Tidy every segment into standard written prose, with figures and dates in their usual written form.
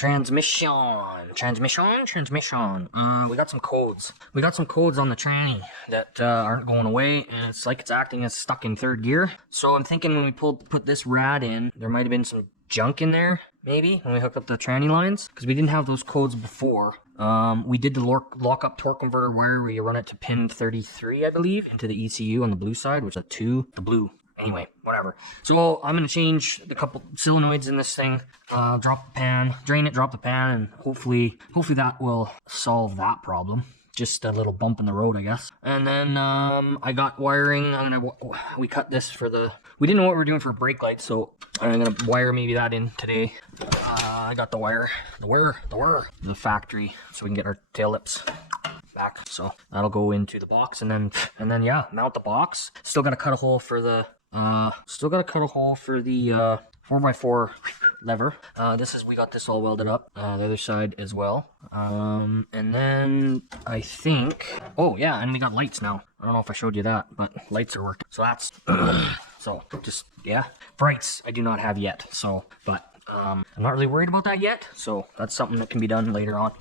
Transmission. We got some codes. We got some codes on the tranny that aren't going away, and it's like it's acting as stuck in third gear. So I'm thinking when we put this rad in, there might have been some junk in there, maybe, when we hooked up the tranny lines, because we didn't have those codes before. We did the lock up torque converter wire where you run it to pin 33, I believe, into the ECU on the blue side, which is the blue. Anyway, whatever. So I'm going to change the couple solenoids in this thing, drop the pan, drain it, drop the pan, and hopefully that will solve that problem. Just a little bump in the road, I guess. And then I got wiring. We cut this for we didn't know what we were doing for brake lights, so I'm going to wire maybe that in today. I got the factory, so we can get our tail lips back. So that'll go into the box, and then yeah, mount the box. Still got to cut a hole for the 4x4 lever. We got this all welded up, the other side as well. And then I think, oh yeah, and we got lights now. I don't know if I showed you that, but lights are working. So that's, so just, yeah. Brights I do not have yet, so, but I'm not really worried about that yet, so that's something that can be done later on.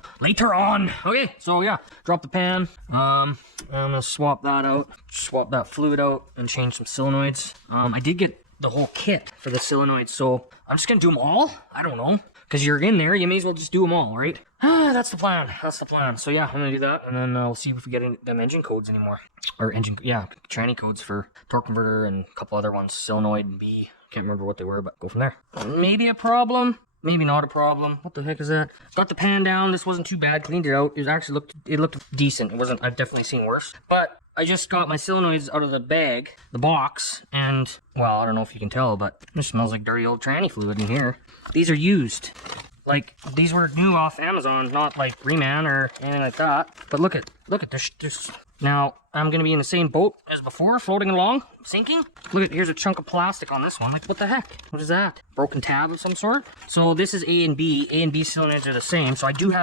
Okay, so yeah, drop the pan. I'm gonna swap that out, swap that fluid out, and change some solenoids. I did get the whole kit for the solenoids, so I'm just gonna do them all. I don't know, because you're in there, you may as well just do them all, right? That's the plan. So yeah, I'm gonna do that, and then we'll see if we get them engine codes anymore, or tranny codes for torque converter and a couple other ones, solenoid and B. Can't remember what they were, but go from there. Maybe a problem, maybe not a problem. What the heck is that? Got the pan down. This wasn't too bad. Cleaned it out. It looked decent. It wasn't. I've definitely seen worse. But I just got my solenoids out of the bag, the box, and well, I don't know if you can tell, but it smells like dirty old tranny fluid in here. These are used. Like, these were new off Amazon, not like Reman or anything like that. But look at this. Now, I'm going to be in the same boat as before, floating along, sinking. Look at, here's a chunk of plastic on this one. Like, what the heck? What is that? Broken tab of some sort? So this is A and B. A and B solenoids are the same. So I do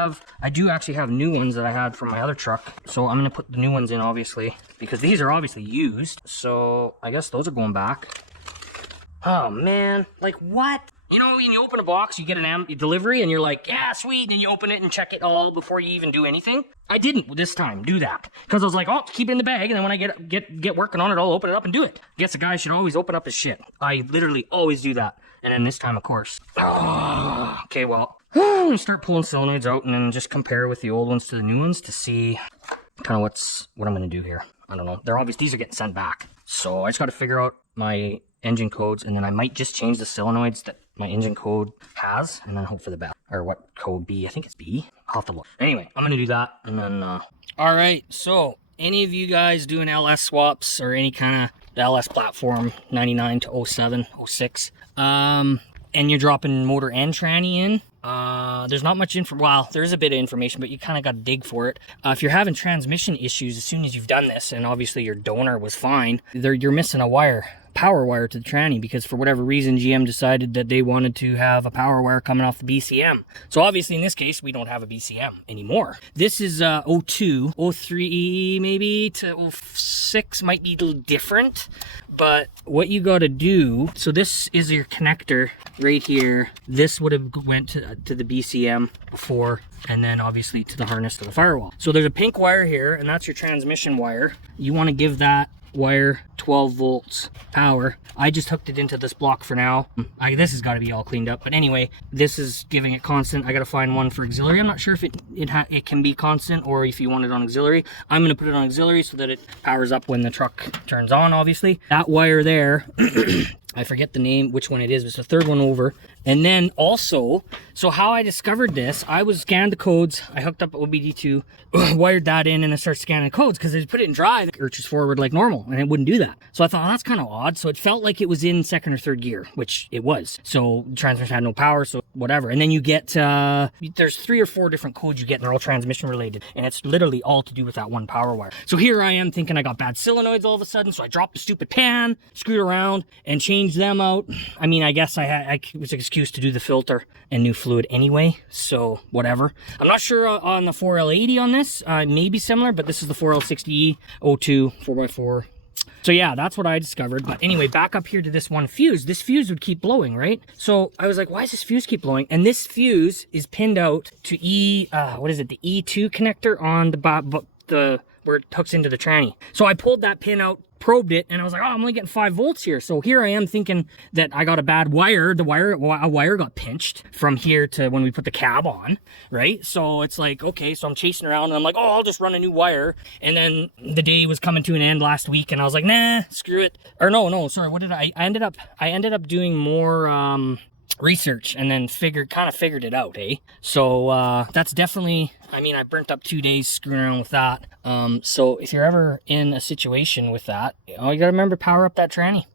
actually have new ones that I had from my other truck. So I'm going to put the new ones in, obviously, because these are obviously used. So I guess those are going back. Oh, man. Like, what? You know, when you open a box, you get a delivery, and you're like, yeah, sweet, and then you open it and check it all before you even do anything. I didn't this time do that, because I was like, oh, keep it in the bag, and then when I get working on it, I'll open it up and do it. Guess a guy should always open up his shit. I literally always do that, and then this time, of course. Okay, well, I'm gonna start pulling solenoids out, and then just compare with the old ones to the new ones to see kind of what I'm gonna do here. I don't know. These are getting sent back, so I just got to figure out my engine codes, and then I might just change the solenoids that my engine code has, and then hope for the best. Or what code B? I think it's B. I'll have to look. Anyway, I'm gonna do that, and then Alright, so any of you guys doing LS swaps or any kind of the LS platform 99 to 07, 06, and you're dropping motor and tranny in, there's not much well, there is a bit of information, but you kind of got to dig for it. If you're having transmission issues as soon as you've done this, and obviously your donor was fine, you're missing a power wire to the tranny, because for whatever reason GM decided that they wanted to have a power wire coming off the BCM. So obviously in this case we don't have a BCM anymore. This is 02, 03 maybe to 06, might be a little different, but what you got to do, so this is your connector right here. This would have went to the BCM before, and then obviously to the harness to the firewall. So there's a pink wire here, and that's your transmission wire. You want to give that wire 12 volts power. I just hooked it into this block for now. This has got to be all cleaned up, but anyway, this is giving it constant. I got to find one for auxiliary. I'm not sure if it can be constant or if you want it on auxiliary. I'm going to put it on auxiliary so that it powers up when the truck turns on, obviously. That wire there I forget the name, which one it is, but it's the third one over. And then also, so how I discovered this, I was scanned the codes, I hooked up OBD2, wired that in, and then started scanning codes, because I put it in drive, it urges forward like normal, and it wouldn't do that. So I thought, oh, that's kind of odd. So it felt like it was in second or third gear, which it was. So the transmission had no power, so whatever. And then you get, there's 3 or 4 different codes you get, and they're all transmission related, and it's literally all to do with that one power wire. So here I am thinking I got bad solenoids all of a sudden, so I dropped the stupid pan, screwed around, and changed them out. I mean, I guess I was an excuse to do the filter and new fluid anyway, so whatever. I'm not sure on the 4L80 on this, maybe similar, but this is the 4L60E 02 4x4 So yeah, that's what I discovered. But anyway, back up here to this one fuse. This fuse would keep blowing, right? So I was like, why does this fuse keep blowing? And this fuse is pinned out to what is it? The E2 connector on the where it hooks into the tranny. So I pulled that pin out, probed it, and I was like, oh, I'm only getting 5 volts here. So here I am thinking that I got a bad wire. A wire got pinched from here to when we put the cab on, right? So it's like, okay, so I'm chasing around and I'm like, oh, I'll just run a new wire. And then the day was coming to an end last week and I was like, nah, screw it. Or no, sorry, what did I ended up doing more research and then kind of figured it out, eh? So that's definitely, I mean, I burnt up 2 days screwing around with that. So if you're ever in a situation with that, you gotta remember, power up that tranny.